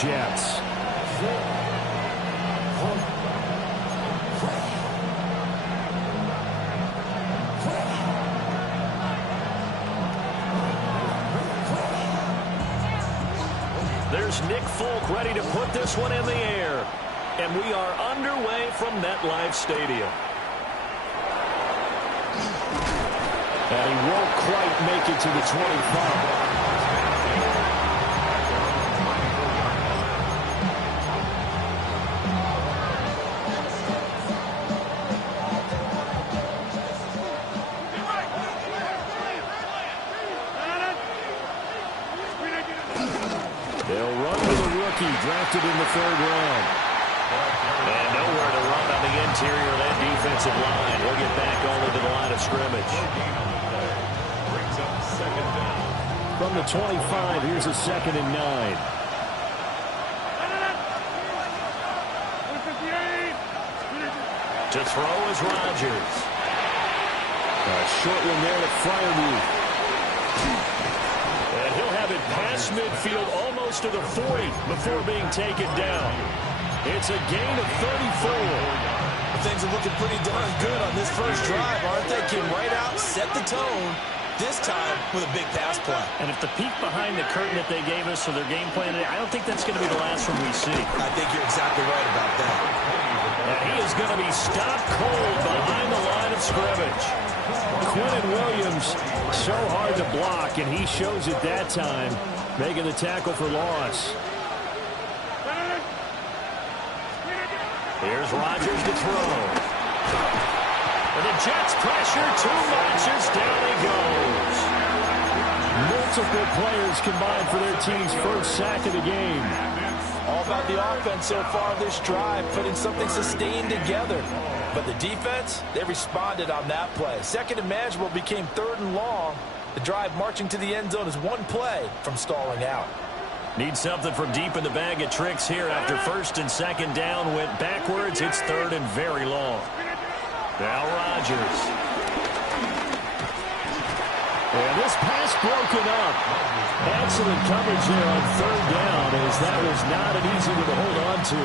Jets. There's Nick Folk ready to put this one in the air. And we are underway from MetLife Stadium. And he won't quite make it to the 25. They'll run with a rookie drafted in the 3rd round. And nowhere to run on the interior of that defensive line. He'll get back only to the line of scrimmage. From the 25, here's a 2nd and 9. To throw is Rodgers. A short one there to Freiermuth. And he'll have it past midfield almost to the 40 before being taken down. It's a gain of 34. Things are looking pretty darn good on this first drive, aren't they? Came right out, set the tone, this time with a big pass play. And if the peek behind the curtain that they gave us for their game plan today, I don't think that's going to be the last one we see. I think you're exactly right about that. And he is going to be stopped cold behind the line of scrimmage. Quinnen Williams, so hard to block, and he shows it that time, making the tackle for loss. Here's Rodgers to throw. And the Jets pressure too much as down he goes. Multiple players combined for their team's first sack of the game. All about the offense so far this drive, putting something sustained together. But the defense, they responded on that play. 2nd and manageable became 3rd and long. The drive marching to the end zone is one play from stalling out. Need something from deep in the bag of tricks here after 1st and 2nd down went backwards. It's 3rd and very long. Now Rodgers. And this pass broken up. Excellent coverage there on 3rd down, as that was not an easy one to hold on to.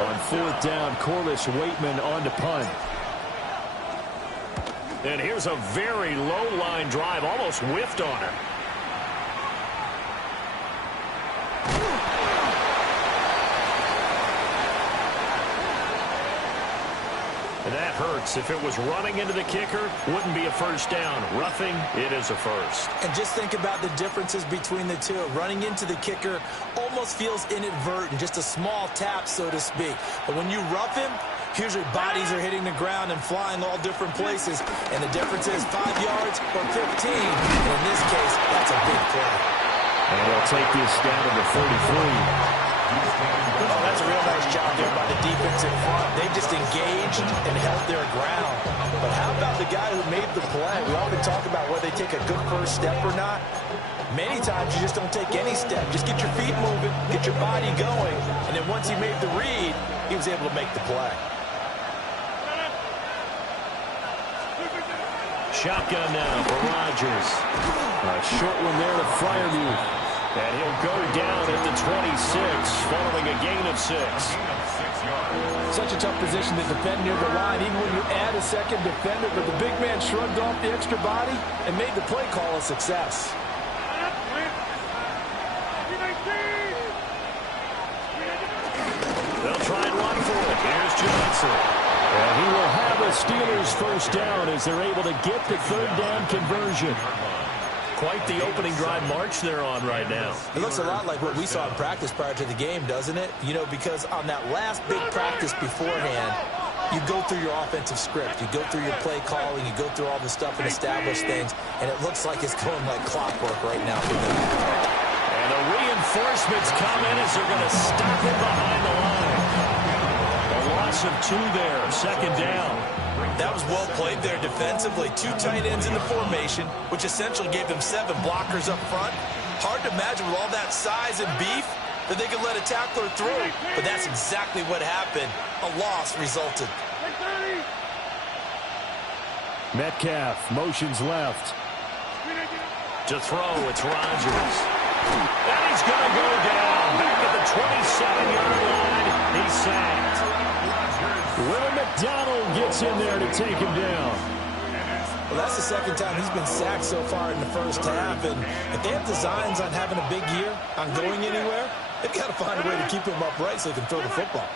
On 4th down, Corliss Waitman on to punt. And here's a very low line drive, almost whiffed on her. And that hurts. If it was running into the kicker, wouldn't be a first down. Roughing, it is a first. And just think about the differences between the two. Running into the kicker almost feels inadvertent, just a small tap, so to speak. But when you rough him, usually bodies are hitting the ground and flying all different places. And the difference is 5 yards or 15. And in this case, that's a big play. And they'll take this down to the 33. Oh, that's a real nice job there by the defense in front. They just engaged and held their ground. But how about the guy who made the play? We often talk about whether they take a good first step or not. Many times you just don't take any step. Just get your feet moving, get your body going. And then once he made the read, he was able to make the play. Shotgun now for Rodgers. A short one there to Freiermuth. And he'll go down at the 26, following a gain of 6. Such a tough position to defend near the line, even when you add a 2nd defender. But the big man shrugged off the extra body and made the play call a success. They'll try and run for it. Here's Johnson. And he will have a Steelers first down as they're able to get the 3rd down conversion. Quite the opening drive march they're on right now. It looks a lot like what we saw in practice prior to the game, doesn't it? You know, because on that last big practice beforehand, you go through your offensive script. You go through your play calling. You go through all the stuff and establish things. And it looks like it's going like clockwork right now for them. And the reinforcements come in as they're going to stop it behind the line. A loss of 2 there, 2nd down. That was well played there defensively. 2 tight ends in the formation, which essentially gave them 7 blockers up front. Hard to imagine with all that size and beef that they could let a tackler through. But that's exactly what happened. A loss resulted. Metcalf motions left. To throw, it's Rodgers. And he's going to go down. gets in there to take him down. Well, that's the second time he's been sacked so far in the first half. And if they have designs on having a big year, on going anywhere, they've got to find a way to keep him upright so they can throw the football.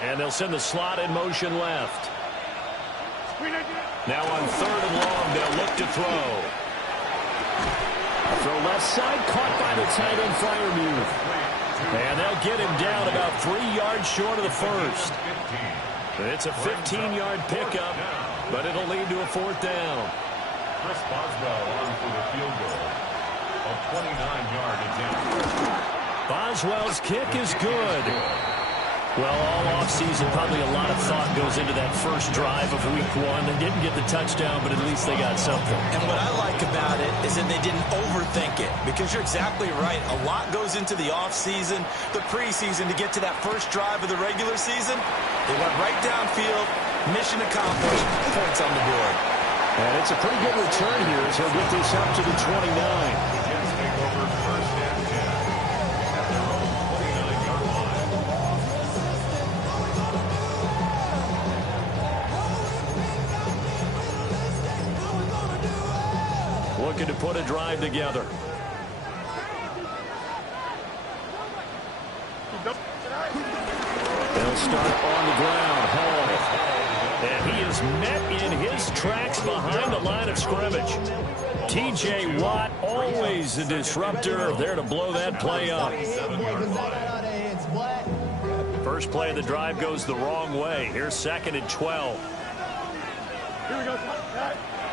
And they'll send the slot in motion left. Now on 3rd and long, they'll look to throw. Throw left side, caught by the tight end Freiermuth. And they'll get him down about 3 yards short of the first. It's a 15-yard pickup, but it'll lead to a 4th down. Chris Boswell on for the field goal. A 29-yard attempt. Boswell's kick is good. Well, all offseason, probably a lot of thought goes into that first drive of week 1. They didn't get the touchdown, but at least they got something. And what I like about it is that they didn't overthink it, because you're exactly right. A lot goes into the offseason, the preseason, to get to that first drive of the regular season. They went right downfield, mission accomplished, points on the board. And it's a pretty good return here as he'll get this up to the 29. Jets take over 1st and 10 at their own 29-yard line. Looking to put a drive together. They'll start on the ground. Hall. And he is met in his tracks behind the line of scrimmage. T.J. Watt, always a disruptor, there to blow that play up. First play of the drive goes the wrong way. Here's 2nd and 12.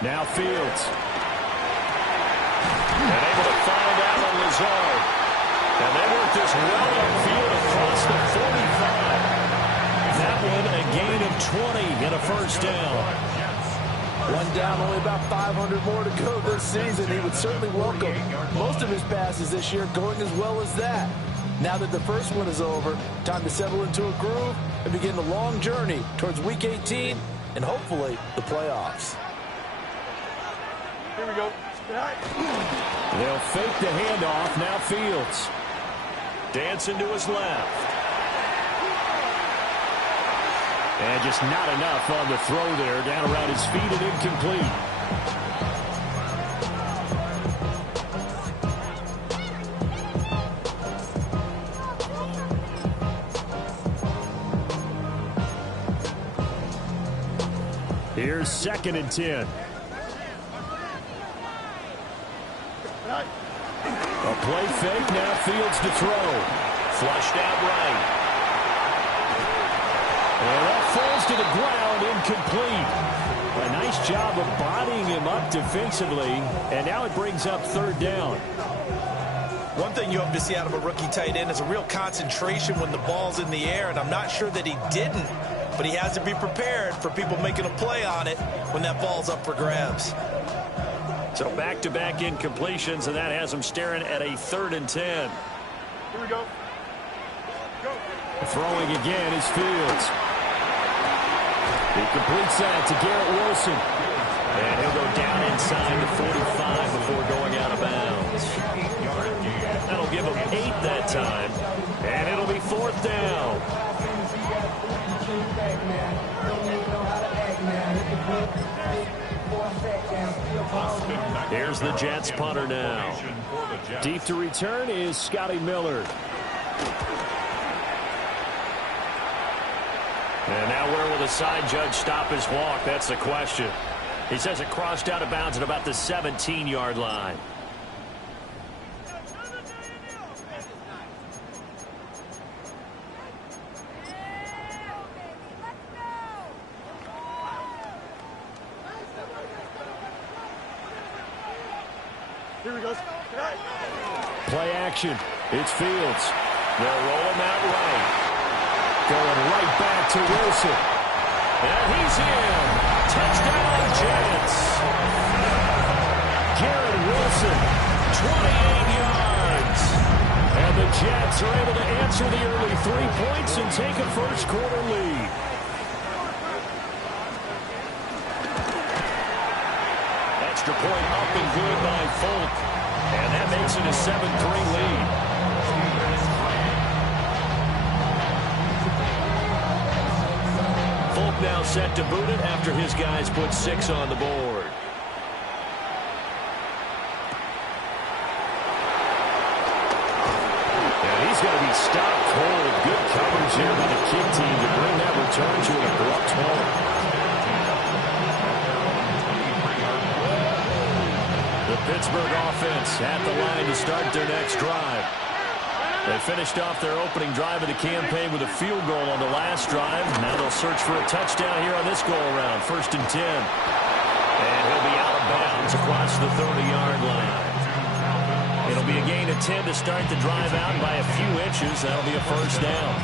Now Fields. And able to find Allen Lazard. And they work this well upfield across the 45. That one a gain of 20 and a 1st down. One down, only about 500 more to go this season. He would certainly welcome most of his passes this year going as well as that. Now that the first one is over, time to settle into a groove and begin the long journey towards Week 18 and hopefully the playoffs. Here we go. They'll fake the handoff. Now Fields. Dancing to his left. And just not enough on the throw there. Down around his feet and incomplete. Here's 2nd and 10. A play fake, now Fields to throw. Flushed out right. And that falls to the ground, incomplete. A nice job of bodying him up defensively, and now it brings up 3rd down. One thing you hope to see out of a rookie tight end is a real concentration when the ball's in the air, and I'm not sure that he didn't, but he has to be prepared for people making a play on it when that ball's up for grabs. So back-to-back incompletions, and that has him staring at a 3rd and 10. Here we go. Go. Throwing again is Fields. He completes that to Garrett Wilson. And he'll go down inside the 45 before going out of bounds. That'll give him 8 that time. And it'll be 4th down. Here's the Jets punter now. Deep to return is Scotty Miller. And now where will the side judge stop his walk? That's the question. He says it crossed out of bounds at about the 17-yard line. Here we go. Play action. It's Fields. They'll roll him out right. Going right back to Wilson. And he's in. Touchdown, Jets. Garrett Wilson, 28 yards. And the Jets are able to answer the early 3 points and take a first-quarter lead. Extra point up and good by Folk. And that makes it a 7-3 lead. Folk now set to boot it after his guys put 6 on the board. And he's going to be stopped cold. Good coverage here by the kick team to bring that return to an abrupt halt. The Pittsburgh offense at the line to start their next drive. They finished off their opening drive of the campaign with a field goal on the last drive. Now they'll search for a touchdown here on this go-around. 1st and 10. And he'll be out of bounds across the 30-yard line. It'll be a gain of 10 to start the drive out by a few inches. That'll be a first down.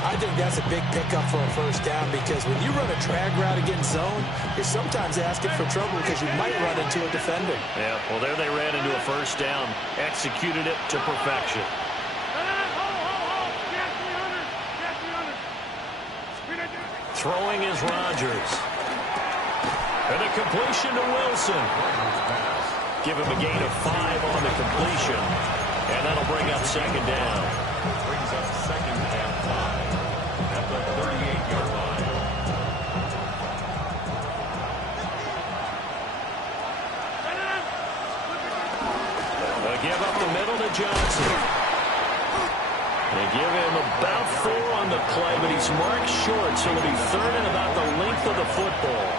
I think that's a big pickup for a first down because when you run a drag route against zone, you're sometimes asking for trouble because you might run into a defender. Yeah, well, there they ran into a first down. Executed it to perfection. Throwing is Rodgers. And a completion to Wilson. Give him a gain of 5 on the completion. And that'll bring up 2nd down. Brings up 2nd and 5 at the 38-yard line. They give up the middle to Johnson. They give him about 4 on the play, but he's marked short, so it'll be 3rd and about the length of the football.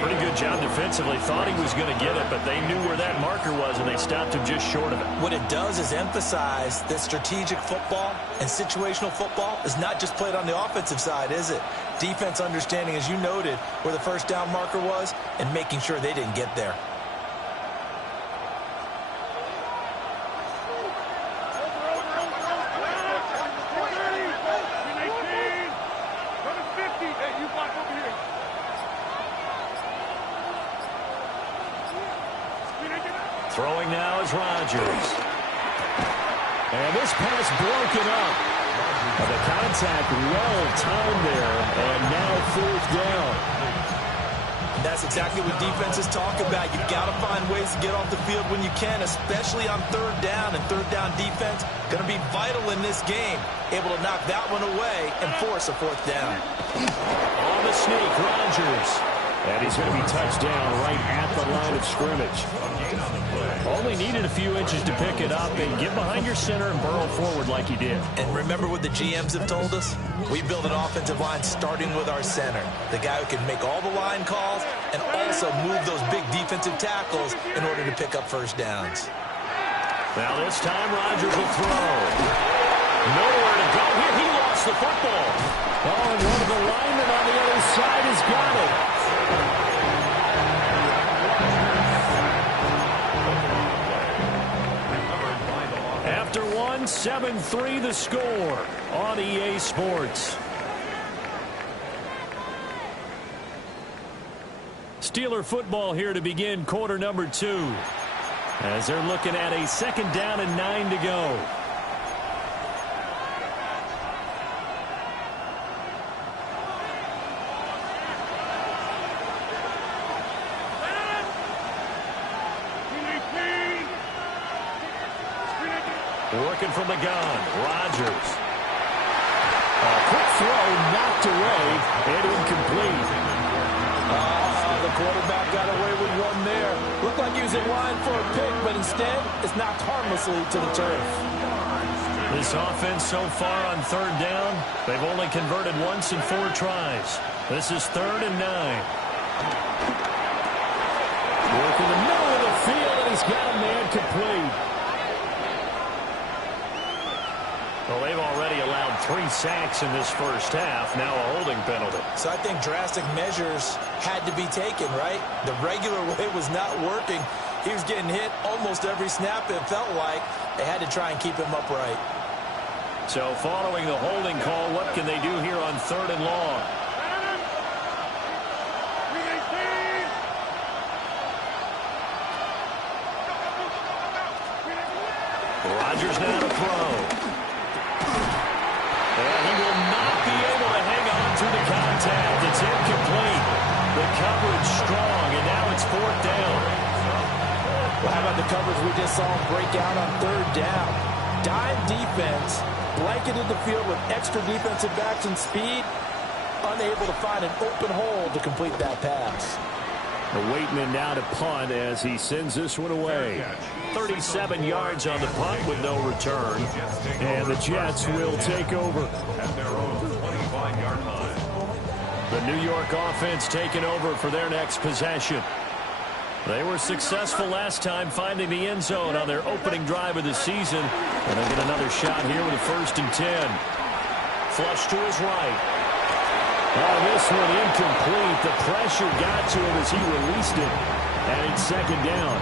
Pretty good job defensively. Thought he was going to get it, but they knew where that marker was, and they stopped him just short of it. What it does is emphasize that strategic football and situational football is not just played on the offensive side, is it? Defense understanding, as you noted, where the first down marker was and making sure they didn't get there. Throwing now is Rodgers. And this pass broken up. The contact well timed there, and now 4th down. And that's exactly what defenses talk about. You've got to find ways to get off the field when you can, especially on 3rd down. And 3rd down defense going to be vital in this game. Able to knock that one away and force a 4th down. On the sneak, Rodgers. And he's going to be touched down right at the line of scrimmage. Only needed a few inches to pick it up and get behind your center and burrow forward like he did. And remember what the GMs have told us? We build an offensive line starting with our center. The guy who can make all the line calls and also move those big defensive tackles in order to pick up first downs. Now this time Rodgers will throw. Nowhere to go here. He lost the football. Oh, and one of the linemen on the other side has got it. After 7-3 the score on EA Sports. Steeler football here to begin quarter number 2. As they're looking at a 2nd down and 9 to go. Working from the gun, Rodgers. A quick throw knocked away and incomplete. The quarterback got away with one there. Looked like he was in line for a pick, but instead it's knocked harmlessly to the turf. This offense so far on 3rd down, they've only converted once in 4 tries. This is 3rd and 9. Working the middle of the field, and he's got a man complete. Well, they've already allowed 3 sacks in this first half. Now a holding penalty. So I think drastic measures had to be taken, right? The regular way was not working. He was getting hit almost every snap, it felt like. They had to try and keep him upright. So following the holding call, what can they do here on 3rd and long? Rodgers now to throw. And he will not be able to hang on to the contact. It's incomplete. The coverage strong, and now it's 4th down. Well, how about the coverage we just saw him break out on 3rd down? Dime defense, blanketed the field with extra defensive backs and speed. unable to find an open hole to complete that pass. Waitman now to punt as he sends this one away. 37 yards on the punt with no return. And the Jets will take over. At their own 25-yard line. The New York offense taking over for their next possession. They were successful last time finding the end zone on their opening drive of the season. And they get another shot here with a 1st and 10. Flush to his right. Oh, this one incomplete. The pressure got to him as he released it. And it's 2nd down.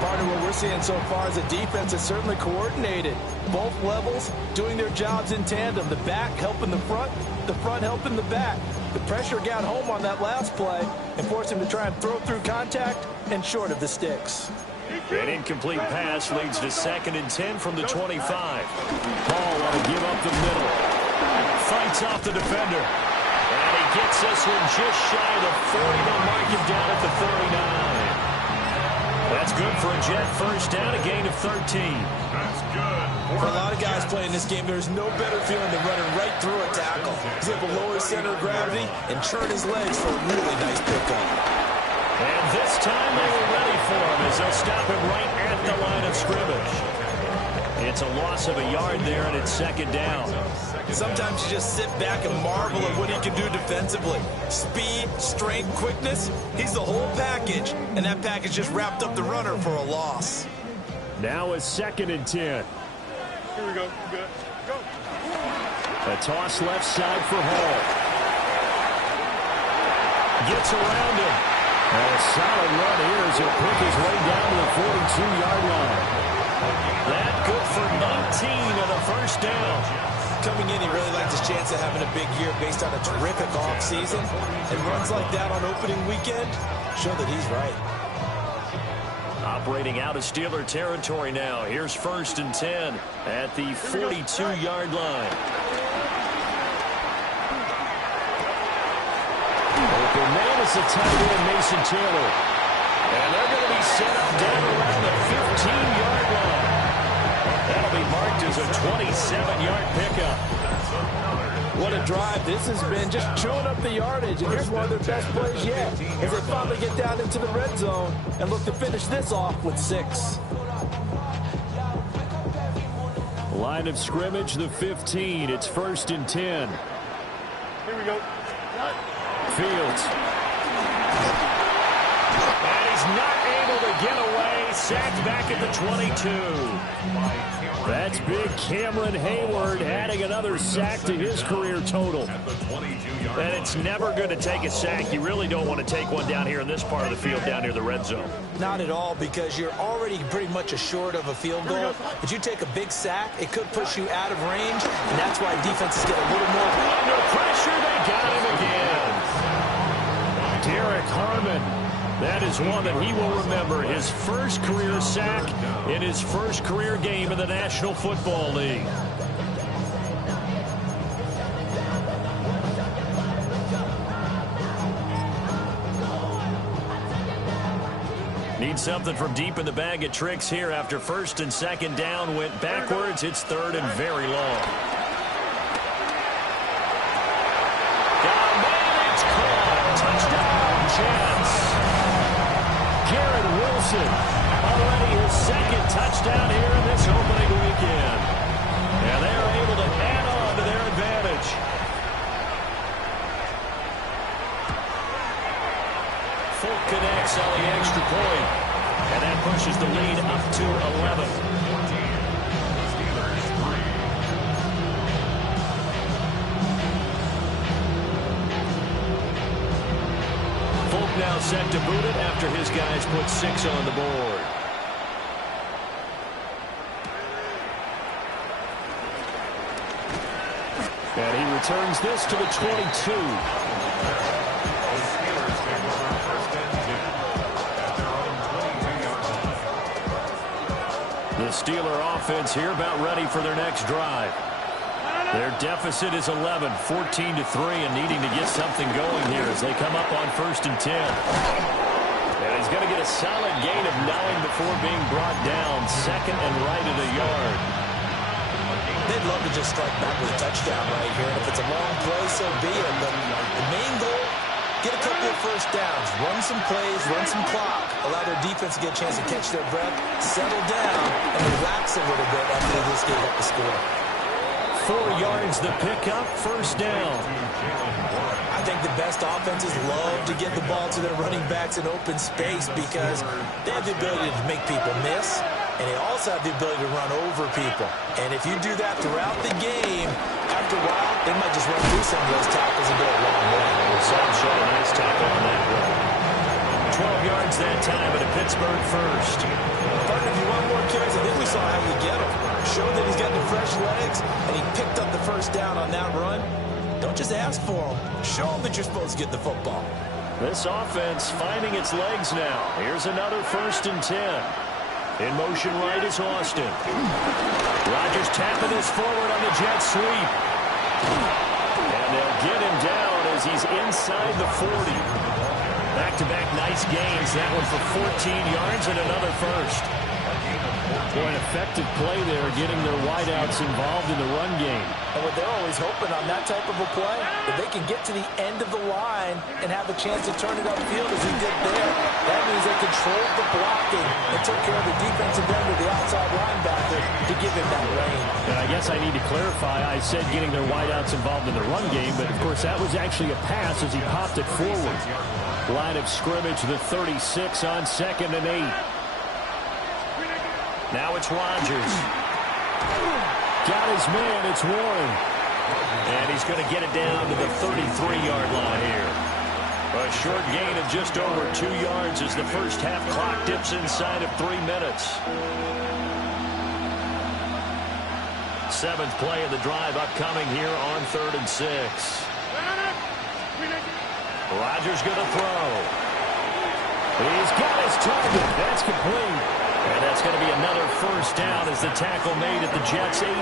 Part of what we're seeing so far is the defense is certainly coordinated. Both levels doing their jobs in tandem. The back helping the front helping the back. The pressure got home on that last play and forced him to try and throw through contact and short of the sticks. An incomplete pass leads to 2nd and 10 from the 25. Hall want to give up the middle. Fights off the defender. And he gets this one just shy of the 40. They'll mark him down at the 39. That's good for a Jet 1st down, a gain of 13. That's good. For a lot of guys playing this game, there's no better feeling than running right through a tackle. He's able to lower his center of gravity and turn his legs for a really nice pickup. And this time they were ready for him as they'll stop him right at the line of scrimmage. It's a loss of a yard there, and it's 2nd down. Sometimes you just sit back and marvel at what he can do defensively. Speed, strength, quickness, he's the whole package. And that package just wrapped up the runner for a loss. Now it's 2nd and 10. Here we go. Good. Go. A toss left side for Hall. Gets around him. And a solid run here as he'll pick his way down to the 42-yard line. That good for 19 and a 1st down. Coming in, he really liked his chance of having a big year based on a terrific offseason. And runs like that on opening weekend show that he's right. Operating out of Steeler territory now. Here's 1st and 10 at the 42-yard line. Open man is the tight end, Mason Taylor. And they're going to be set up down around the 15-yard line. That'll be marked as a 27-yard pickup. What a drive. This has been just chewing up the yardage. And here's one of their best plays yet as they finally get down into the red zone and look to finish this off with 6. Line of scrimmage, the 15. It's 1st and 10. Here we go. Fields. And he's not able to get away. Sacked back at the 22. That's big Cameron Hayward adding another sack to his career total. And it's never good to take a sack. You really don't want to take one down here in this part of the field down near the red zone. Not at all, because you're already pretty much assured of a field goal. But you take a big sack, it could push you out of range, and that's why defenses get a little more under pressure. They got him again. Derek Harmon. That is one that he will remember. His first career sack in his first career game in the National Football League. Need something from deep in the bag of tricks here after 1st and 2nd down. Went backwards. It's 3rd and very long. It's caught. Touchdown, Jets. Garrett Wilson, already his 2nd touchdown here in this opening weekend. And they're able to add on to their advantage. Folk connects on the extra point. And that pushes the lead up to 11. Now set to boot it after his guys put 6 on the board. And he returns this to the 22. The Steeler offense here about ready for their next drive. Their deficit is 11, 14-3, and needing to get something going here as they come up on 1st and 10. And he's going to get a solid gain of 9 before being brought down. 2nd and right at a yard. They'd love to just strike back with a touchdown right here. And if it's a long play, so be it. But the main goal, get a couple of first downs, run some plays, run some clock, allow their defense to get a chance to catch their breath, settle down, and relax a little bit after they just gave up the score. 4 yards the pickup, first down. I think the best offenses love to get the ball to their running backs in open space because they have the ability to make people miss, and they also have the ability to run over people. And if you do that throughout the game, after a while, they might just run through some of those tackles and go a long way. Sam showed a nice tackle on that one. 12 yards that time at a Pittsburgh first. Partner, if you want more carries, I think we saw how you get him. Showed that he's got the fresh legs, and he picked up the first down on that run. Don't just ask for him. Show him that you're supposed to get the football. This offense finding its legs now. Here's another 1st and 10. In motion right is Austin. Rodgers tapping this forward on the jet sweep. And they'll get him down as he's inside the 40. Back-to-back nice gains. That one for 14 yards and another first. Boy, an effective play there, getting their wideouts involved in the run game. And what they're always hoping on that type of a play, if they can get to the end of the line and have a chance to turn it upfield as he did there, that means they controlled the blocking and took care of the defensive end of the outside linebacker to give him that lane. And I guess I need to clarify, I said getting their wideouts involved in the run game, but of course that was actually a pass as he popped it forward. Line of scrimmage, the 36 on 2nd and 8. Now it's Rodgers. Got his man, it's Warren. And he's going to get it down to the 33-yard line here. A short gain of just over 2 yards as the first half clock dips inside of 3 minutes. 7th play of the drive upcoming here on 3rd and 6. Rodgers going to throw. He's got his target. That's complete. And that's going to be another first down as the tackle made at the Jets' 18.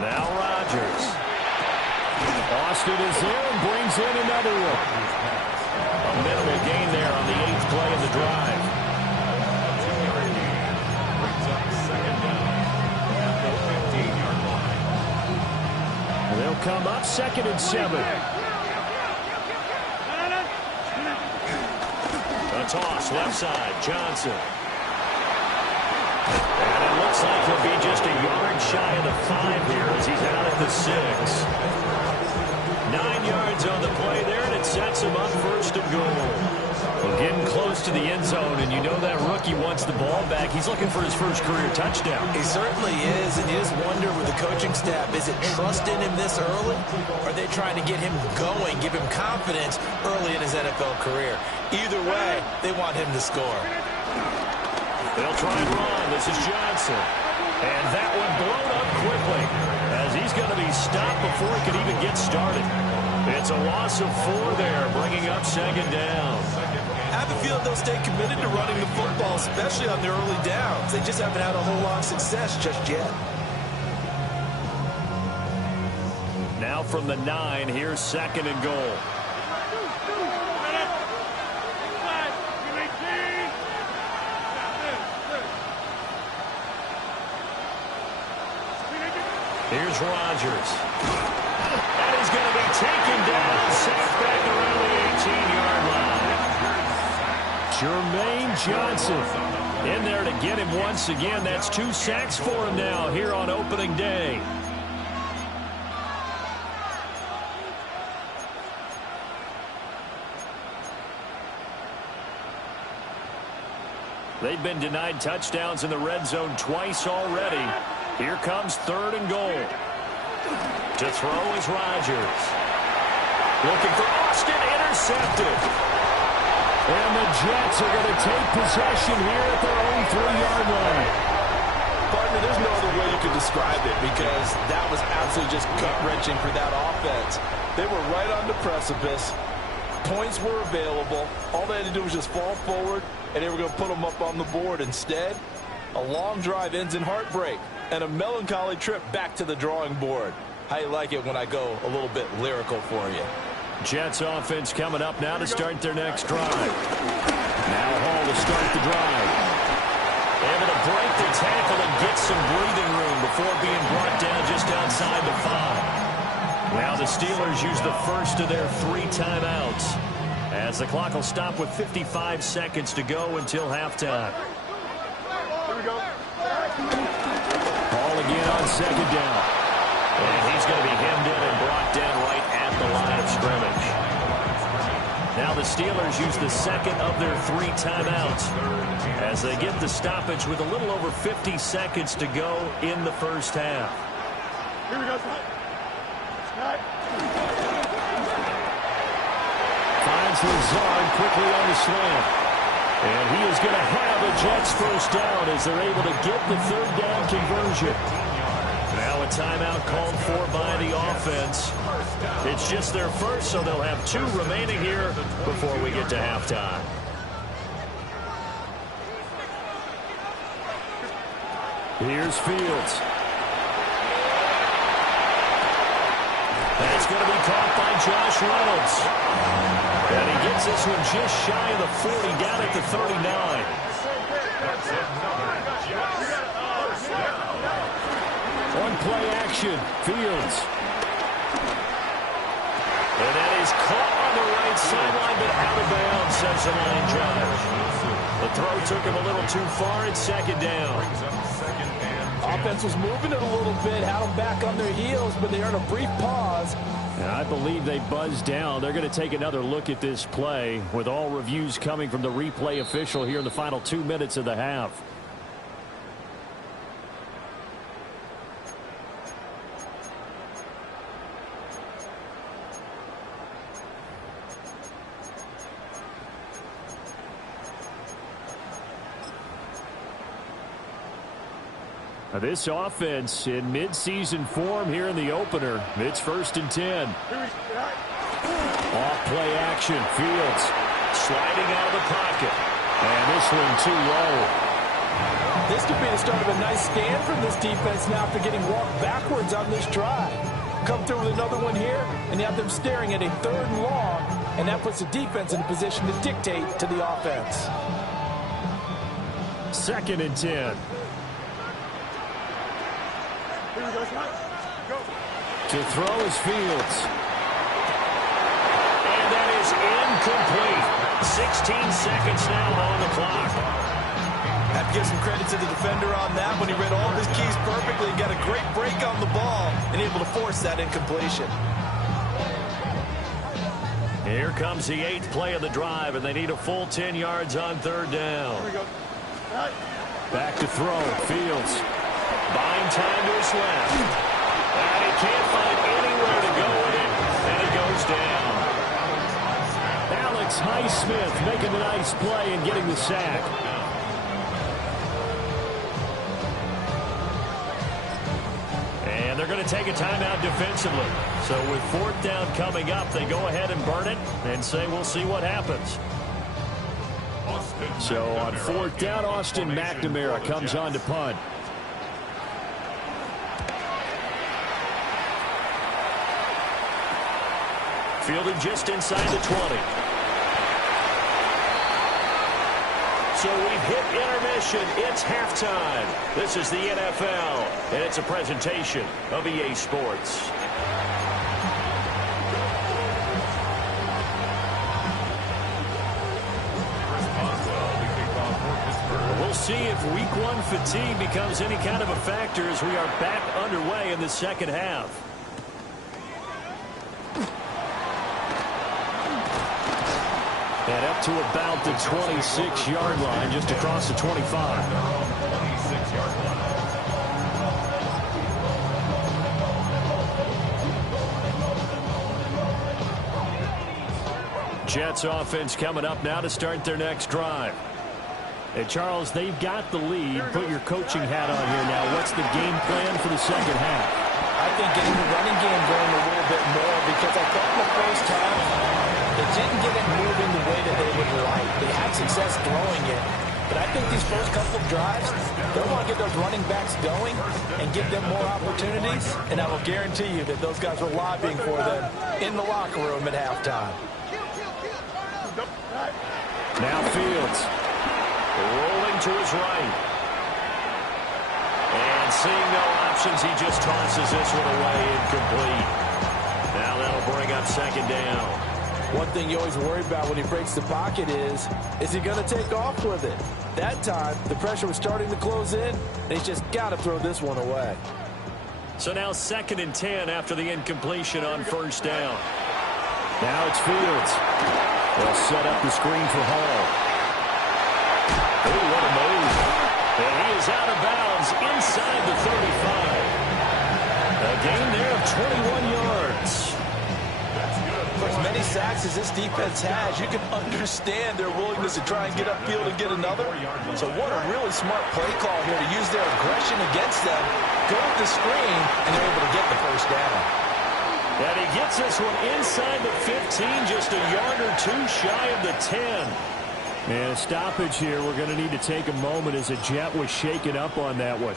Now Rodgers. Austin is there and brings in another one. A minimal gain there on the 8th play of the drive. They'll come up 2nd and 7. A toss left side. Johnson. And it looks like he'll be just a yard shy of the 5 here as he's out at the 6. 9 yards on the play there, and it sets him up 1st and goal. Well, getting close to the end zone, and you know that rookie wants the ball back. He's looking for his first career touchdown. He certainly is, and you just wonder with the coaching staff, is it trust in him this early? Or are they trying to get him going, give him confidence early in his NFL career? Either way, they want him to score. They'll try and run. This is Johnson. And that one blown up quickly as he's going to be stopped before he can even get started. It's a loss of 4 there, bringing up 2nd down. I have a feeling they'll stay committed to running the football, especially on their early downs. They just haven't had a whole lot of success just yet. Now from the 9, here's 2nd and goal. Here's Rodgers. And he's going to be taken down, sacked back around the 18-yard line. Jermaine Johnson in there to get him once again. That's 2 sacks for him now here on opening day. They've been denied touchdowns in the red zone twice already. Here comes 3rd and goal. To throw is Rodgers. Looking for Austin, intercepted. And the Jets are going to take possession here at their own 3-yard line. Partner, there's no other way you could describe it because that was absolutely just gut-wrenching for that offense. They were right on the precipice. Points were available. All they had to do was just fall forward, and they were going to put them up on the board. Instead, a long drive ends in heartbreak and a melancholy trip back to the drawing board. How you like it when I go a little bit lyrical for you? Jets offense coming up now to start their next drive. Now Hall to start the drive. Able to break the tackle and get some breathing room before being brought down just outside the 5. Now the Steelers use the first of their 3 timeouts, as the clock will stop with 55 seconds to go until halftime. Here we go. Hall again on second down. And he's going to be hemmed in and brought down right at the line of scrimmage. Now the Steelers use the second of their 3 timeouts as they get the stoppage with a little over 50 seconds to go in the first half. Here we go. Finds Lazard quickly on the slant. And he is going to have a Jets first down as they're able to get the 3rd down conversion. Now a timeout called for by the offense. It's just their first, so they'll have 2 remaining here before we get to halftime. Here's Fields. That's going to be caught by Josh Reynolds. And he gets this one just shy of the 40, down at the 39. On play action, Fields. And that is caught on the right sideline, but out of bounds, says the line judge. The throw took him a little too far. It's 2nd down. Offense was moving it a little bit, had them back on their heels, but they earned a brief pause. And I believe they buzzed down. They're going to take another look at this play, with all reviews coming from the replay official here in the final 2 minutes of the half. This offense in midseason form here in the opener. It's 1st and 10. Off play action. Fields sliding out of the pocket. And this one too low. This could be the start of a nice stand from this defense now after getting walked backwards on this drive. Come through with another one here, and you have them staring at a 3rd and long, and that puts the defense in a position to dictate to the offense. 2nd and 10. To throw is Fields. And that is incomplete. 16 seconds now on the clock. Have to give some credit to the defender on that when he read all of his keys perfectly and got a great break on the ball and able to force that incompletion. Here comes the 8th play of the drive, and they need a full 10 yards on 3rd down. Back to throw. Fields. Buying time to his left. And he can't find anywhere to go with it. And it goes down. Alex Highsmith making the nice play and getting the sack. And they're going to take a timeout defensively. So with 4th down coming up, they go ahead and burn it and say we'll see what happens. So on 4th down, Austin McNamara comes on to punt. Fielded just inside the 20. So we've hit intermission. It's halftime. This is the NFL, and it's a presentation of EA Sports. We'll see if Week 1 fatigue becomes any kind of a factor as we are back underway in the second half. And up to about the 26-yard line, just across the 25. Jets offense coming up now to start their next drive. And Charles, they've got the lead. Put your coaching hat on here now. What's the game plan for the second half? I think getting the running game going a little bit more, because I thought in the first half they didn't get it moving the way that they would like. They had success throwing it, But I think these first couple of drives, they'll want to get those running backs going and give them more opportunities. And I will guarantee you that those guys were lobbying for them in the locker room at halftime. Now Fields rolling to his right. And seeing no options, he just tosses this one away incomplete. Now that'll bring up second down. One thing you always worry about when he breaks the pocket is he going to take off with it? That time, the pressure was starting to close in, and he's just got to throw this one away. So now 2nd and 10 after the incompletion on first down. Now it's Fields. They'll set up the screen for Hall. Oh, what a move. And he is out of bounds inside the 35. A gain there of 21 yards. For as many sacks as this defense has, you can understand their willingness to try and get upfield and get another. So what a really smart play call here to use their aggression against them, go with the screen, and they're able to get the first down. And he gets this one inside the 15, just a yard or two shy of the 10. And a stoppage here. We're going to need to take a moment as a Jet was shaken up on that one.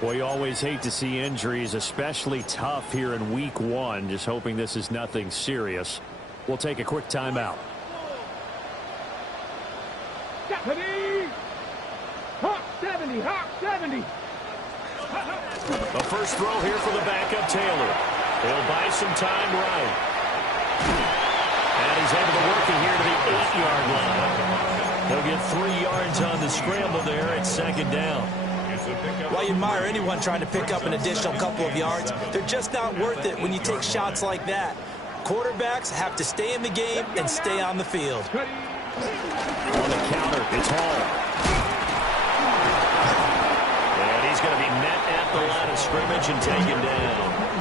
Boy, you always hate to see injuries, especially tough here in week 1. Just hoping this is nothing serious. We'll take a quick timeout. Hawk 70, Hawk 70. A first throw here for the backup Taylor. He'll buy some time right. And he's able to work it here to the 8-yard line. He'll get 3 yards on the scramble there at second down. While you admire anyone trying to pick up an additional couple of yards, they're just not worth it when you take shots like that. Quarterbacks have to stay in the game and stay on the field. On the counter, it's Hall. And he's going to be met at the line of scrimmage and taken down.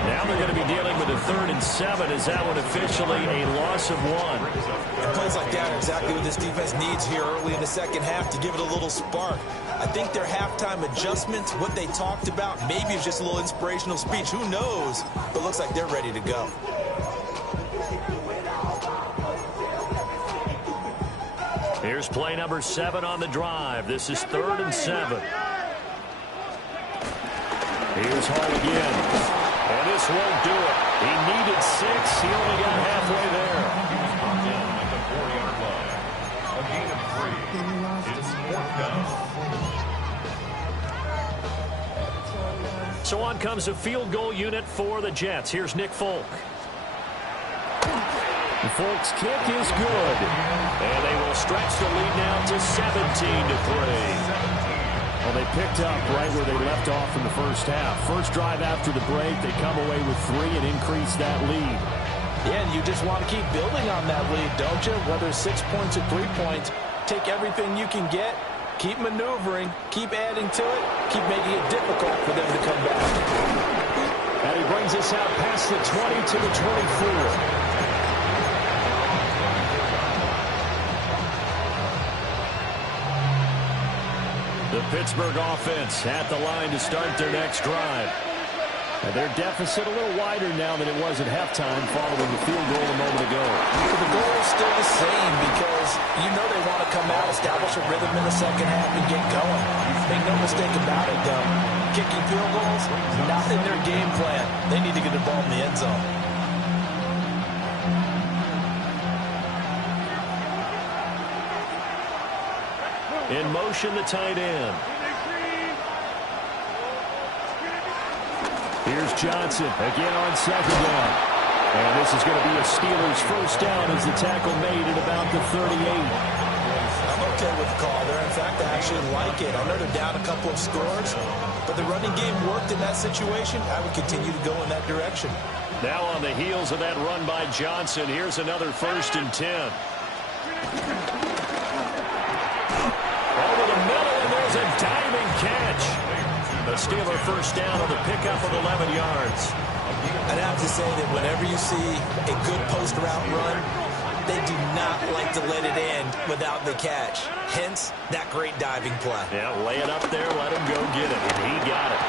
Now they're going to be dealing with a 3rd and 7. Is that one officially a loss of 1? And plays like that are exactly what this defense needs here early in the second half to give it a little spark. I think their halftime adjustments, what they talked about, maybe it's just a little inspirational speech. Who knows? But it looks like they're ready to go. Here's play number 7 on the drive. This is 3rd and 7. Here's Hall again. And this won't do it. He needed 6. He only got halfway there. Down at the 4-yard line. A gain of 3. It's 4th down. So on comes a field goal unit for the Jets. Here's Nick Folk. The Folk's kick is good. And they will stretch the lead now to 17-3. Well, they picked up right where they left off in the first half. First drive after the break, they come away with 3 and increase that lead. Yeah, and you just want to keep building on that lead, don't you? Whether it's 6 points or 3 points, take everything you can get, keep maneuvering, keep adding to it, keep making it difficult for them to come back. And he brings us out past the 20 to the 24. The Pittsburgh offense at the line to start their next drive. And their deficit a little wider now than it was at halftime following the field goal a moment ago. But the goal is still the same because you know they want to come out, establish a rhythm in the second half, and get going. Make no mistake about it, though. Kicking field goals, not in their game plan. They need to get the ball in the end zone. In motion, the tight end. Here's Johnson again on second down. And this is going to be a Steelers first down as the tackle made at about the 38. I'm okay with the call there. In fact, I actually like it. I know they're down a couple of scores, but the running game worked in that situation. I would continue to go in that direction. Now on the heels of that run by Johnson, here's another 1st and 10. Over the middle, and there's a diving catch. The Steeler first down on the pickup of 11 yards. I'd have to say that whenever you see a good post-route run, they do not like to let it end without the catch. Hence, that great diving play. Yeah, lay it up there, let him go get it, and he got it.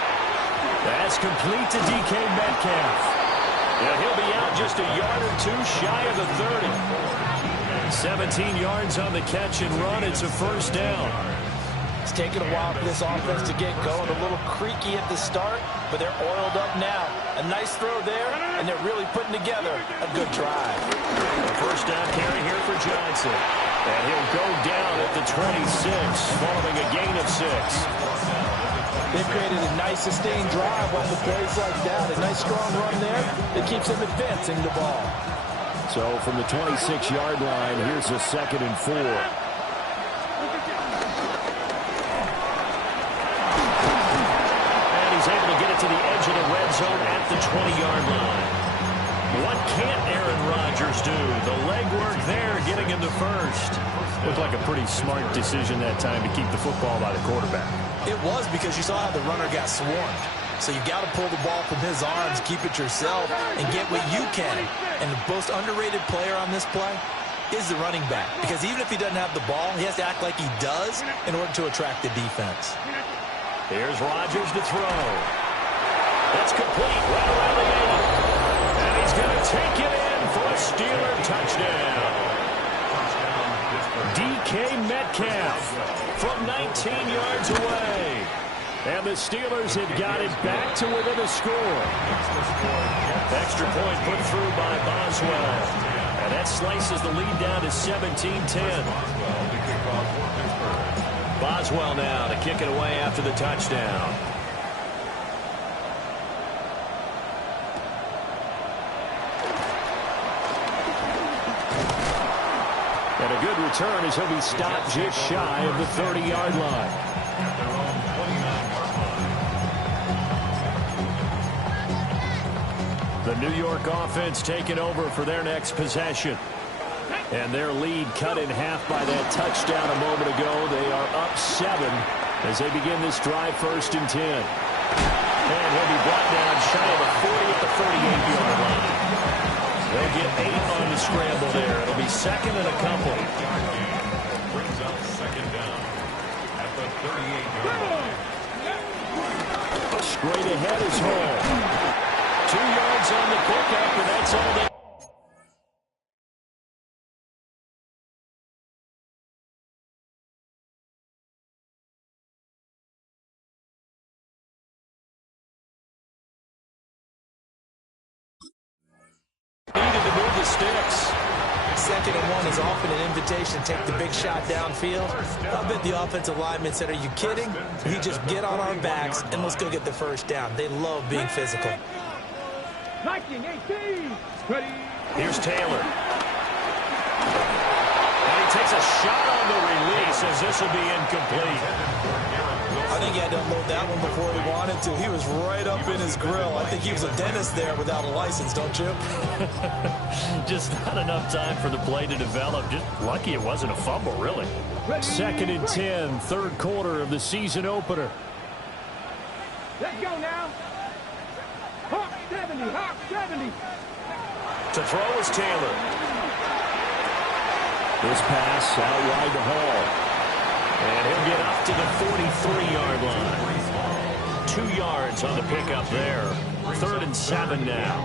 That's complete to DK Metcalf. And he'll be out just a yard or two shy of the 30. 17 yards on the catch and run. It's a first down. It's taken a while for this offense to get going. A little creaky at the start, but they're oiled up now. A nice throw there, and they're really putting together a good drive. First down carry here for Johnson. And he'll go down at the 26, following a gain of 6. They've created a nice sustained drive off of plays like that. A nice strong run there that keeps them advancing the ball. So from the 26-yard line, here's a 2nd and 4. And he's able to get it to the edge of the red zone at the 20-yard line. What can't Aaron Rodgers do? The legwork there, getting him to first. Looked like a pretty smart decision that time to keep the football by the quarterback. It was, because you saw how the runner got swarmed. So you got to pull the ball from his arms, keep it yourself, and get what you can. And the most underrated player on this play is the running back. Because even if he doesn't have the ball, he has to act like he does in order to attract the defense. Here's Rodgers to throw. That's complete right around the 8. And he's going to take it in for a Steeler touchdown. DK Metcalf from 19 yards away. And the Steelers have got it back to within a score. Extra point put through by Boswell. And that slices the lead down to 17-10. Boswell now to kick it away after the touchdown. And a good return as he'll be stopped just shy of the 30-yard line. The New York offense taking over for their next possession. And their lead cut in half by that touchdown a moment ago. They are up 7 as they begin this drive, 1st and 10. And he'll be brought down shy of the 40 at the 48-yard line. They'll get 8 on the scramble there. It'll be 2nd and a couple. Brings up 2nd down at the 38-yard line. Straight ahead is Hall. 2 yards on the pickup, and that's all they... Needed to move the sticks. 2nd and 1 is often an invitation to take the big shot downfield. I bet the offensive lineman said, are you kidding? We just get on our backs and let's go get the first down. They love being physical. 19-18. Ready. Here's Taylor. And he takes a shot on the release as this will be incomplete. I think he had to unload that one before he wanted to. He was right up in his grill. I think he was a dentist there without a license, don't you? Just not enough time for the play to develop. Just lucky it wasn't a fumble, really. 2nd and 10, 3rd quarter of the season opener. Let's go now. Hawk 70, Hawk 70. To throw is Taylor. This pass out wide to Hall. And he'll get up to the 43-yard line. 2 yards on the pickup there. 3rd and 7 now.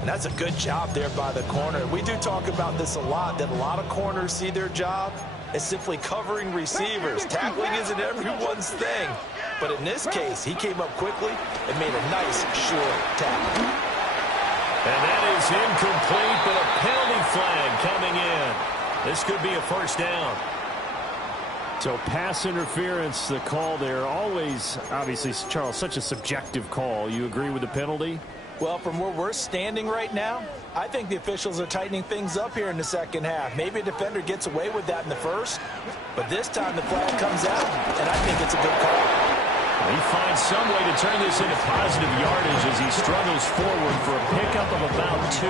And that's a good job there by the corner. We do talk about this a lot, that a lot of corners see their job as simply covering receivers. Tackling isn't everyone's thing. But in this case, he came up quickly and made a nice, short tackle. And that is incomplete, but a penalty flag coming in. This could be a first down. So pass interference, the call there. Always, obviously, Charles, such a subjective call. You agree with the penalty? Well, from where we're standing right now, I think the officials are tightening things up here in the 2nd half. Maybe a defender gets away with that in the 1st, but this time the flag comes out, and I think it's a good call. He finds some way to turn this into positive yardage as he struggles forward for a pickup of about 2.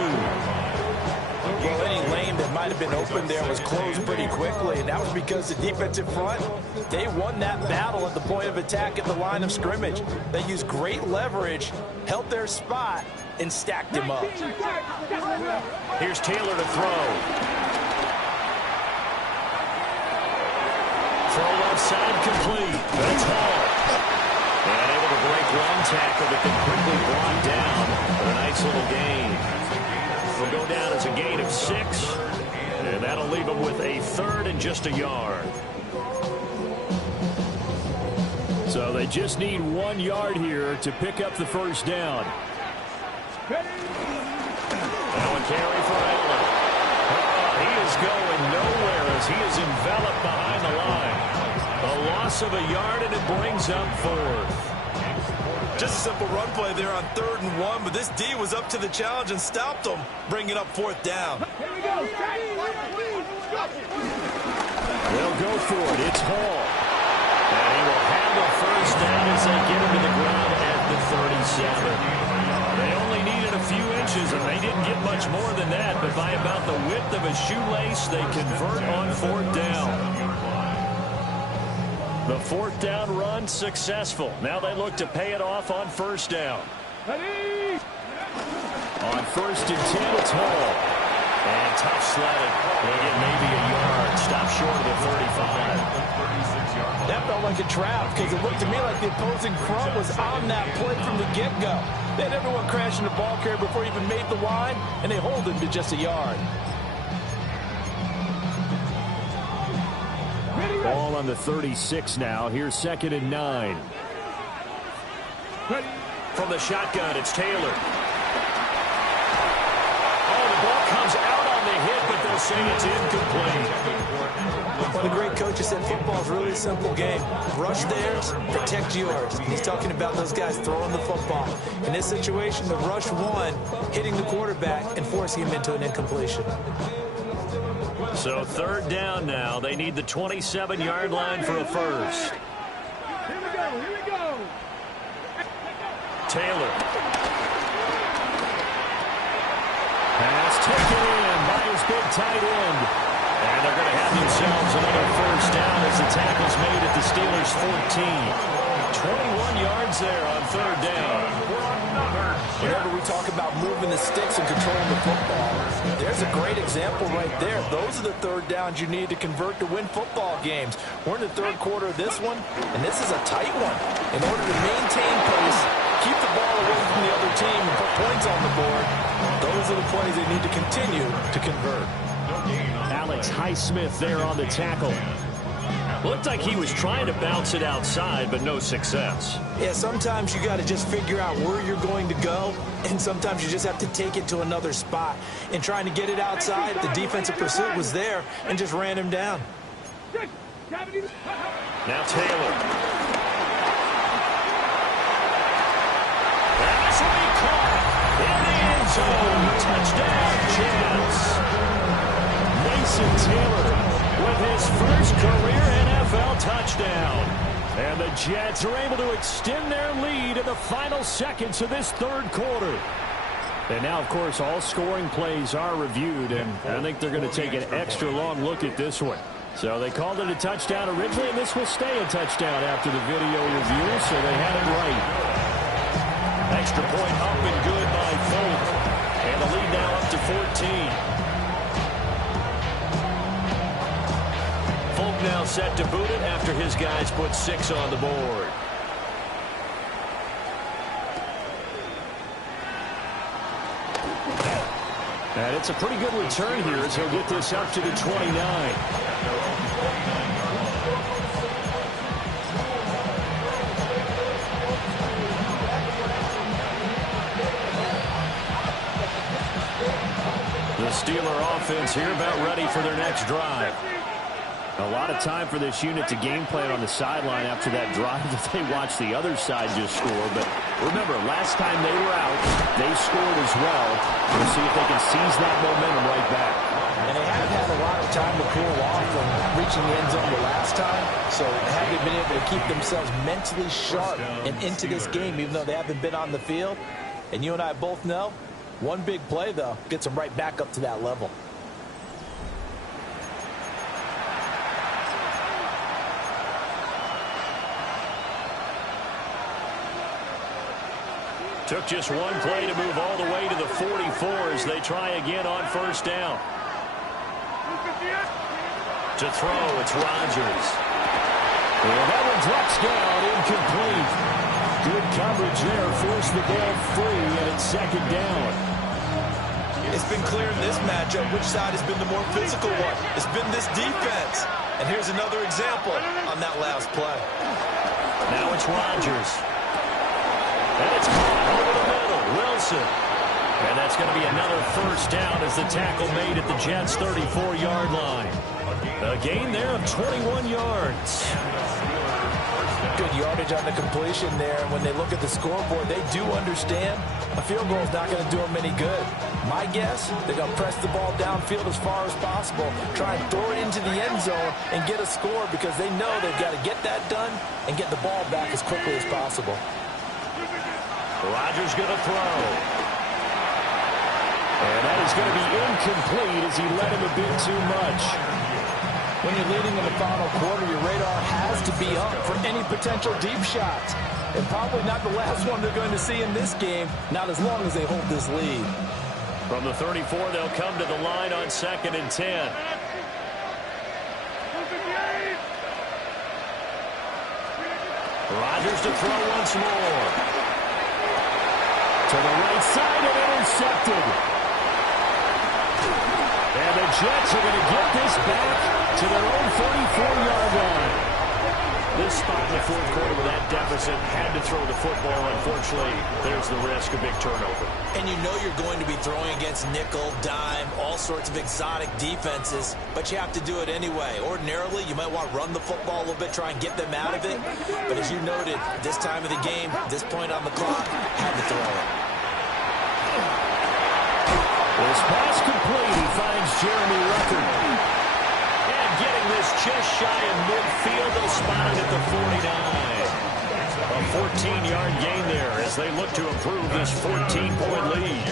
Well, any lane that might have been open there was closed pretty quickly, and that was because the defensive front, they won that battle at the point of attack at the line of scrimmage. They used great leverage, held their spot, and stacked him up. Here's Taylor to throw. Throw left side complete. That's Hall. And able to break one tackle, but then quickly brought down for a nice little gain. Will go down as a gain of 6. And that'll leave them with a third and just a yard. So they just need 1 yard here to pick up the first down. Now a carry for Allen. He is going nowhere as he is enveloped behind the line. A loss of a yard, and it brings up fourth. Just a simple run play there on 3rd and 1, but this D was up to the challenge and stopped them, bringing up 4th down. They'll go for it. It's Hall. And he will handle first down as they get him to the ground at the 37. They only needed a few inches, and they didn't get much more than that, but by about the width of a shoelace, they convert on 4th down. The 4th down run successful. Now they look to pay it off on 1st down. On 1st and 10, it's Hall. And tough sledding. They'll get maybe a yard. Stop short of the 35. That felt like a trap because it looked to me like the opposing front was on that play from the get-go. They had everyone crashing the ball carrier before he even made the line, and they hold him to just a yard. Ball on the 36 now. Here's 2nd and 9. From the shotgun, it's Taylor. Oh, the ball comes out on the hit, but they'll say it's incomplete. One of the great coaches said football is really a simple game. Rush theirs, protect yours. He's talking about those guys throwing the football. In this situation, the rush one, hitting the quarterback and forcing him into an incompletion. So 3rd down now. They need the 27-yard line for a first. Here we go. Taylor. Pass taken in by his big tight end. And they're going to have themselves another first down as the tackle's made at the Steelers' 14. 21 yards there on 3rd down. Whenever we talk about moving the sticks and controlling the football, there's a great example right there. Those are the 3rd downs you need to convert to win football games. We're in the 3rd quarter of this one, and this is a tight one. In order to maintain pace, keep the ball away from the other team, and put points on the board, those are the plays they need to continue to convert. Alex Highsmith there on the tackle. Looked like he was trying to bounce it outside, but no success. Yeah, sometimes you got to just figure out where you're going to go, and sometimes you just have to take it to another spot. And trying to get it outside, the defensive pursuit was there and just ran him down. Now Taylor. That's what he caught in the end zone. Touchdown, Jets. Mason Taylor with his first career NFL touchdown. And the Jets are able to extend their lead in the final seconds of this 3rd quarter. And now, of course, all scoring plays are reviewed, and I think they're going to take an extra long look at this one. So they called it a touchdown originally, and this will stay a touchdown after the video review, so they had it right. Extra point up and good by Folk. And the lead now up to 14. Folk now set to boot it after his guys put 6 on the board. And it's a pretty good return here as he'll get this up to the 29. The Steeler offense here about ready for their next drive. A lot of time for this unit to game plan on the sideline after that drive that they watched the other side just score. But remember, last time they were out, they scored as well. We'll see if they can seize that momentum right back. And they haven't had a lot of time to cool off from reaching the end zone the last time, so haven't been able to keep themselves mentally sharp and into this game, even though they haven't been on the field. And you and I both know, one big play, though, gets them right back up to that level. Took just one play to move all the way to the 44 as they try again on first down. To throw, it's Rodgers. And that one drops down, incomplete. Good coverage there, forced the ball free, and it's second down. It's been clear in this matchup which side has been the more physical one. It's been this defense. And here's another example on that last play. Now it's Rodgers. And it's caught over the middle. Wilson. And that's going to be another first down as the tackle made at the Jets' 34-yard line. A gain there of 21 yards. Good yardage on the completion there. And when they look at the scoreboard, they do understand a field goal is not going to do them any good. My guess, they're going to press the ball downfield as far as possible, try and throw it into the end zone and get a score because they know they've got to get that done and get the ball back as quickly as possible. Rodgers going to throw. And that is going to be incomplete as he let him a bit too much. When you're leading in the final quarter, your radar has to be up for any potential deep shots. And probably not the last one they're going to see in this game, not as long as they hold this lead. From the 34, they'll come to the line on 2nd and 10. Rodgers to throw once more. To the right side and intercepted. And the Jets are going to get this back to their own 44-yard line. This spot in the fourth quarter with that deficit had to throw the football. Unfortunately, there's the risk of big turnover. And you know you're going to be throwing against nickel, dime, all sorts of exotic defenses, but you have to do it anyway. Ordinarily, you might want to run the football a little bit, try and get them out of it. But as you noted, this time of the game, this point on the clock, had to throw it. This pass complete. He finds Jeremy Ruckert. And getting this just shy of midfield, they'll spot it at the 49. A 14-yard gain there as they look to improve this 14-point lead.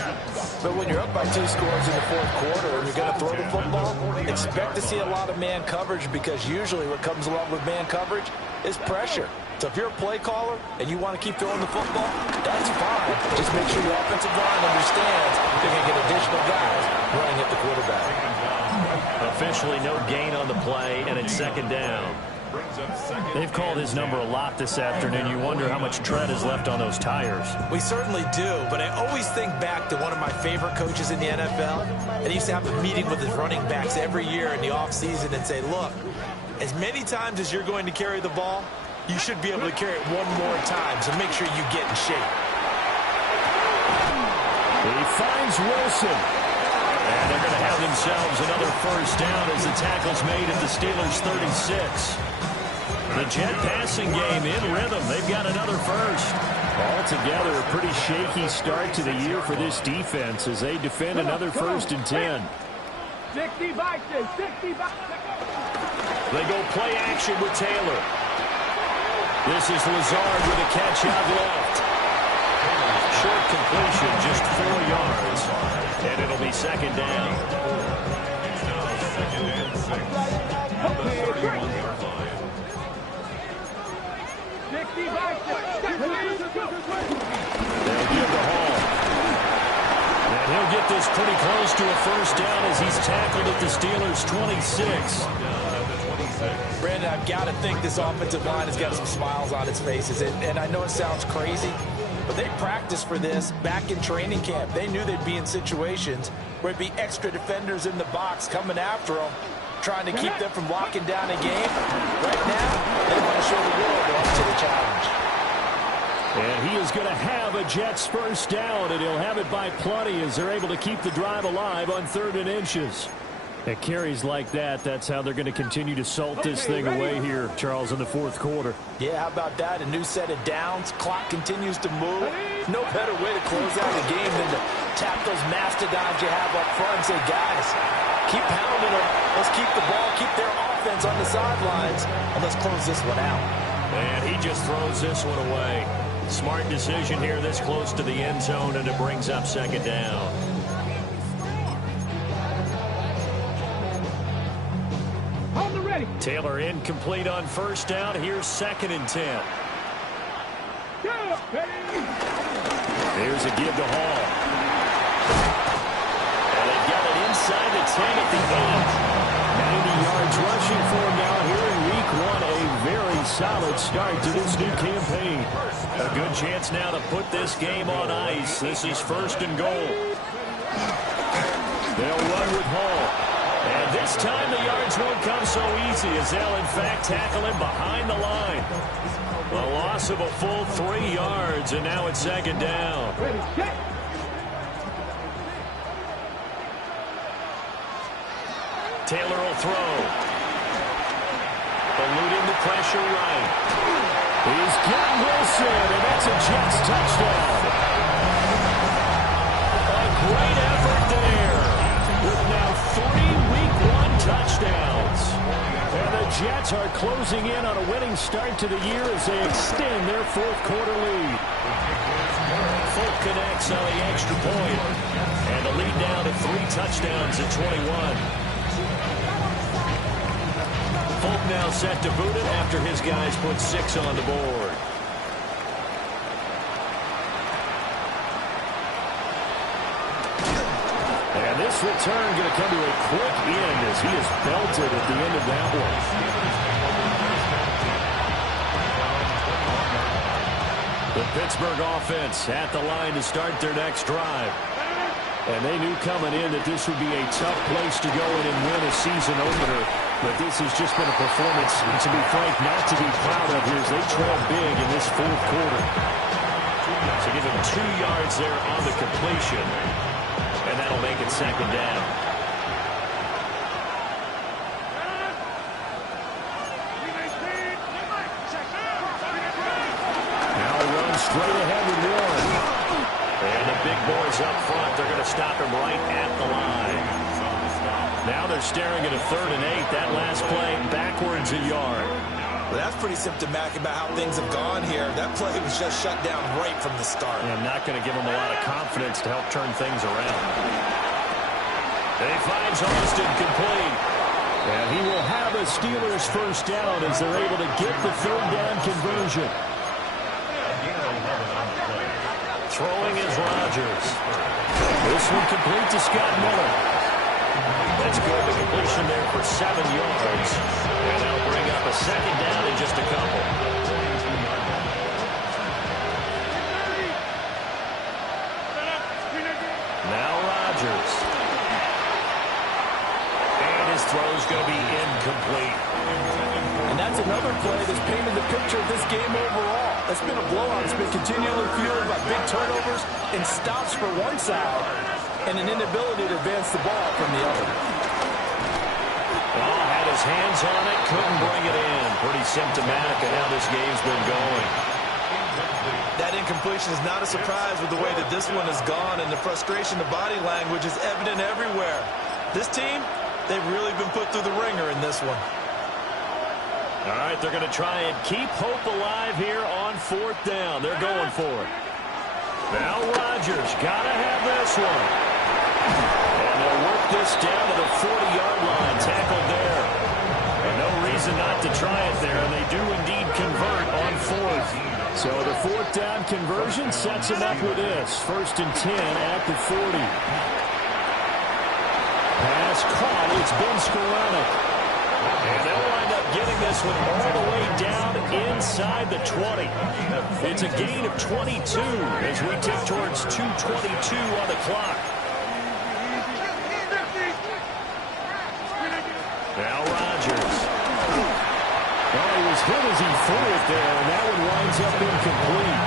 But when you're up by 2 scores in the fourth quarter and you're going to throw the football, expect to see a lot of man coverage because usually what comes along with man coverage is pressure. So if you're a play caller and you want to keep throwing the football, that's fine. Just make sure your offensive line understands they're going to get additional guys running at the quarterback. Officially no gain on the play, and it's 2nd down. They've called his number a lot this afternoon. You wonder how much tread is left on those tires. We certainly do, but I always think back to one of my favorite coaches in the NFL. And he used to have a meeting with his running backs every year in the offseason and say, look, as many times as you're going to carry the ball, you should be able to carry it one more time, so make sure you get in shape. He finds Wilson. And they're going to have themselves another first down as the tackle's made at the Steelers' 36. The Jet passing game in rhythm. They've got another first. Altogether, a pretty shaky start to the year for this defense as they defend another 1st and 10. 60 back there, 60 back. They go play action with Taylor. This is Lazard with a catch out left. Short completion, just 4 yards. And it'll be 2nd down. They'll give the Hall. And he'll get this pretty close to a first down as he's tackled at the Steelers' 26. Brandon, I've got to think this offensive line has got some smiles on its faces. And I know it sounds crazy, but they practiced for this back in training camp. They knew they'd be in situations where it'd be extra defenders in the box coming after them, trying to keep them from locking down a game. Right now, they want to show the world they're up to the challenge. And he is going to have a Jets first down, and he'll have it by plenty as they're able to keep the drive alive on 3rd and inches. At carries like that, that's how they're going to continue to salt this thing away here, Charles, in the fourth quarter. Yeah, how about that? A new set of downs. Clock continues to move. No better way to close out the game than to tap those mastodons you have up front and say, guys, keep pounding them. Let's keep the ball, keep their offense on the sidelines, and let's close this one out. And he just throws this one away. Smart decision here this close to the end zone, and it brings up 2nd down. Taylor incomplete on first down. Here's 2nd and 10. Here's a give to Hall. And they got it inside the 10 at the 8. 90 yards rushing for him now here in week 1. A very solid start to this new campaign. A good chance now to put this game on ice. This is 1st and goal. They'll run with Hall. And this time the yards won't come so easy as they'll, in fact, tackle him behind the line. A loss of a full 3 yards, and now it's second down. Taylor will throw. Eluding the pressure right. He's got Wilson, and that's a Jets touchdown. A great effort there, with now 3 Week 1 touchdowns. And the Jets are closing in on a winning start to the year as they extend their 4th quarter lead. Folk connects on the extra point, and the lead down to 3 touchdowns at 21. Folk now set to boot it after his guys put 6 on the board. And this return going to come to a quick end as he is belted at the end of that one. The Pittsburgh offense at the line to start their next drive. And they knew coming in that this would be a tough place to go in and win a season opener. But this has just been a performance, to be frank, not to be proud of here as they trail big in this 4th quarter. So give him 2 yards there on the completion. And that'll make it second down. Now he runs straight ahead with one. And the big boys up front, they're going to stop him right at the line. Now they're staring at a 3rd and 8. That last play backwards a yard. Well, that's pretty symptomatic about how things have gone here. That play was just shut down right from the start. And not going to give them a lot of confidence to help turn things around. And he finds Austin complete. And he will have a Steelers first down as they're able to get the 3rd down conversion. Throwing is Rodgers. This one complete to Scott Miller. That's good. The completion there for 7 yards. And that'll bring up a second down in just a couple. Now Rodgers. And his throw's going to be incomplete. And that's another play that's painted the picture of this game overall. It's been a blowout. It's been continually fueled by big turnovers and stops for one side and an inability to advance the ball from the other. Oh, had his hands on it, couldn't bring it in. Pretty symptomatic of how this game's been going. That incompletion is not a surprise with the way that this one has gone, and the frustration, the body language is evident everywhere. This team, they've really been put through the ringer in this one. All right, they're going to try and keep hope alive here on 4th down. They're going for it. Now Rodgers, got to have this one. And they'll work this down to the 40-yard line, tackled there. And no reason not to try it there, and they do indeed convert on 4th. So the 4th down conversion sets them up with this. 1st and 10 at the 40. Pass caught. It's Ben Skoranek. And they'll wind up getting this one all the way down inside the 20. It's a gain of 22 as we tick towards 2:22 on the clock. Now Rodgers. Well, he was hit as he threw it there, and that one winds up incomplete.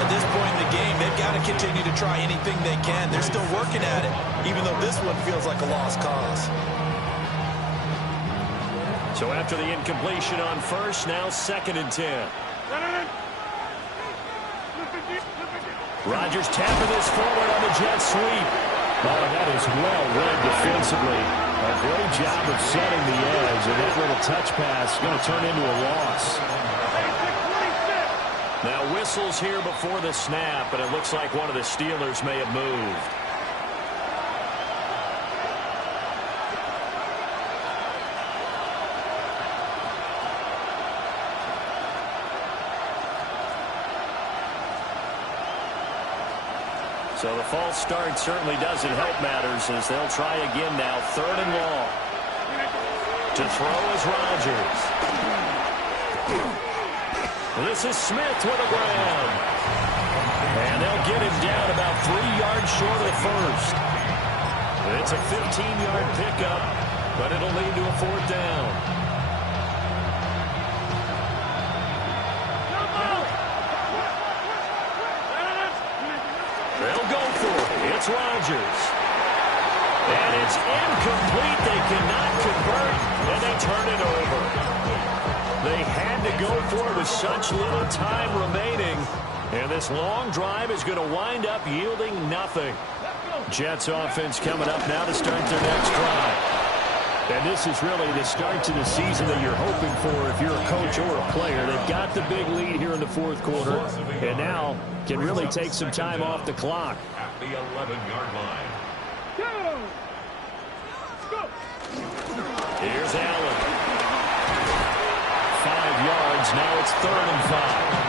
At this point in the game, they've got to continue to try anything they can. They're still working at it, even though this one feels like a lost cause. So after the incompletion on 1st, now 2nd and 10. Rodgers tapping this forward on the jet sweep. Oh, that is well read defensively. A great job of setting the edge, and that little touch pass is going to turn into a loss. Now whistles here before the snap, and it looks like one of the Steelers may have moved. So the false start certainly doesn't help matters as they'll try again now. 3rd and long. To throw is Rodgers. This is Smith with a grab. And they'll get him down about 3 yards short of the 1st. It's a 15-yard pickup, but it'll lead to a 4th down. They'll go for it. It's Rodgers. And it's incomplete. They cannot convert, and they turn it over. They had to go for it with such little time remaining. And this long drive is going to wind up yielding nothing. Jets offense coming up now to start their next drive. And this is really the start to the season that you're hoping for if you're a coach or a player. They've got the big lead here in the 4th quarter, and now can really take some time off the clock. At the 11-yard line. Here's Allen. 5 yards. Now it's 3rd and 5.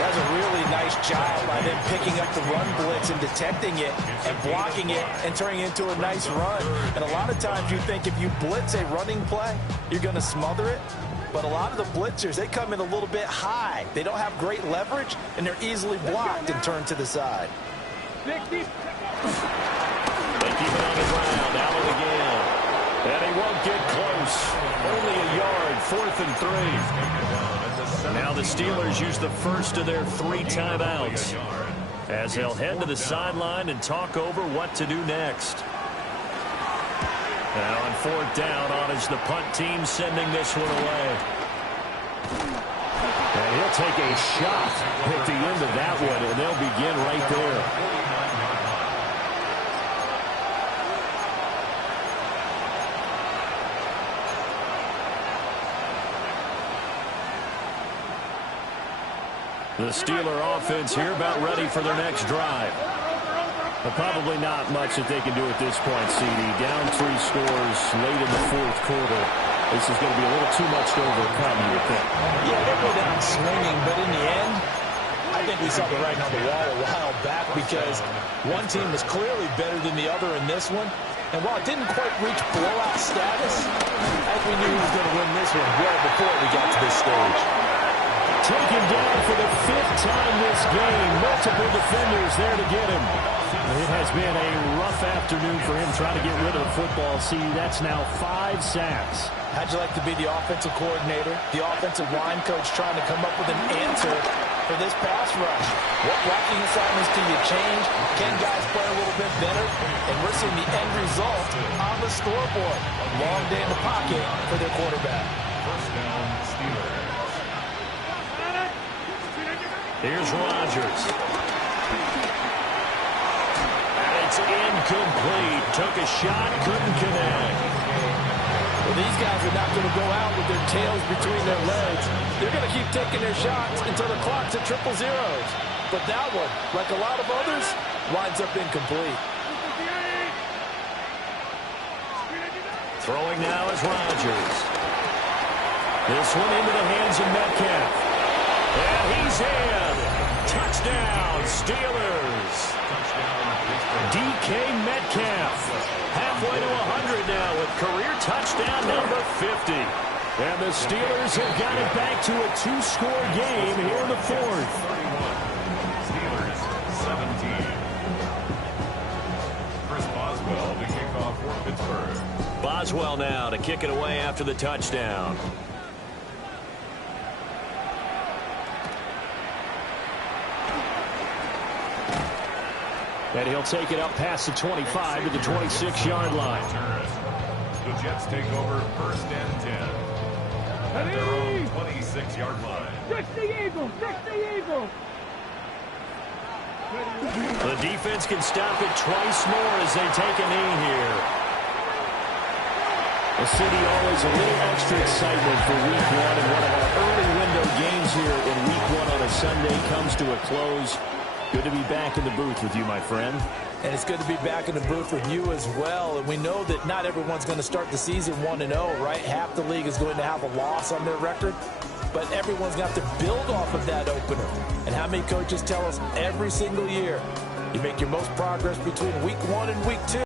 That's a really nice job by them picking up the run blitz and detecting it and blocking it and turning it into a nice run. And a lot of times you think if you blitz a running play, you're going to smother it. But a lot of the blitzers, they come in a little bit high. They don't have great leverage, and they're easily blocked and turned to the side. They keep it on the ground. Allen again. And he won't get close. Only a yard. 4th and 3. Now the Steelers use the first of their 3 timeouts as they'll head to the sideline and talk over what to do next. Now on 4th down, on is the punt team sending this one away. And he'll take a shot at the end of that one, and they'll begin right there. The Steeler offense here about ready for their next drive. But probably not much that they can do at this point, CD. Down 3 scores late in the 4th quarter. This is going to be a little too much to overcome, you would think. Yeah, they'll go down swinging, but in the end, I think we saw the writing on the wall a while back because one team was clearly better than the other in this one. And while it didn't quite reach blowout status, I think we knew he was going to win this one well before we got to this stage. Taken down for the 5th time this game. Multiple defenders there to get him. It has been a rough afternoon for him trying to get rid of the football. See, that's now 5 sacks. How'd you like to be the offensive coordinator, the offensive line coach trying to come up with an answer for this pass rush? What blocking assignments do you change? Can guys play a little bit better? And we're seeing the end result on the scoreboard. Long day in the pocket for their quarterback. First down, Steelers. Here's Rodgers. And it's incomplete. Took a shot, couldn't connect. Well, these guys are not going to go out with their tails between their legs. They're going to keep taking their shots until the clock's at 000. But that one, like a lot of others, winds up incomplete. Throwing now is Rodgers. This one into the hands of Metcalf. And he's in. Touchdown, Steelers. DK Metcalf. Halfway to 100 now with career touchdown number 50. And the Steelers have got it back to a 2-score game here in the 4th. Steelers 17. Chris Boswell to kick off for Pittsburgh. Boswell now to kick it away after the touchdown. And he'll take it up past the 25 to the 26-yard line. The Jets take over 1st and 10. At their own 26-yard line. 60 Eagles! 60 Eagles! The defense can stop it twice more as they take a knee here. The city always a little extra excitement for week 1, and one of our early window games here in week 1 on a Sunday comes to a close. Good to be back in the booth with you, my friend. And it's good to be back in the booth with you as well. And we know that not everyone's going to start the season 1-0, right? Half the league is going to have a loss on their record. But everyone's got to build off of that opener. And how many coaches tell us every single year, you make your most progress between week 1 and week 2.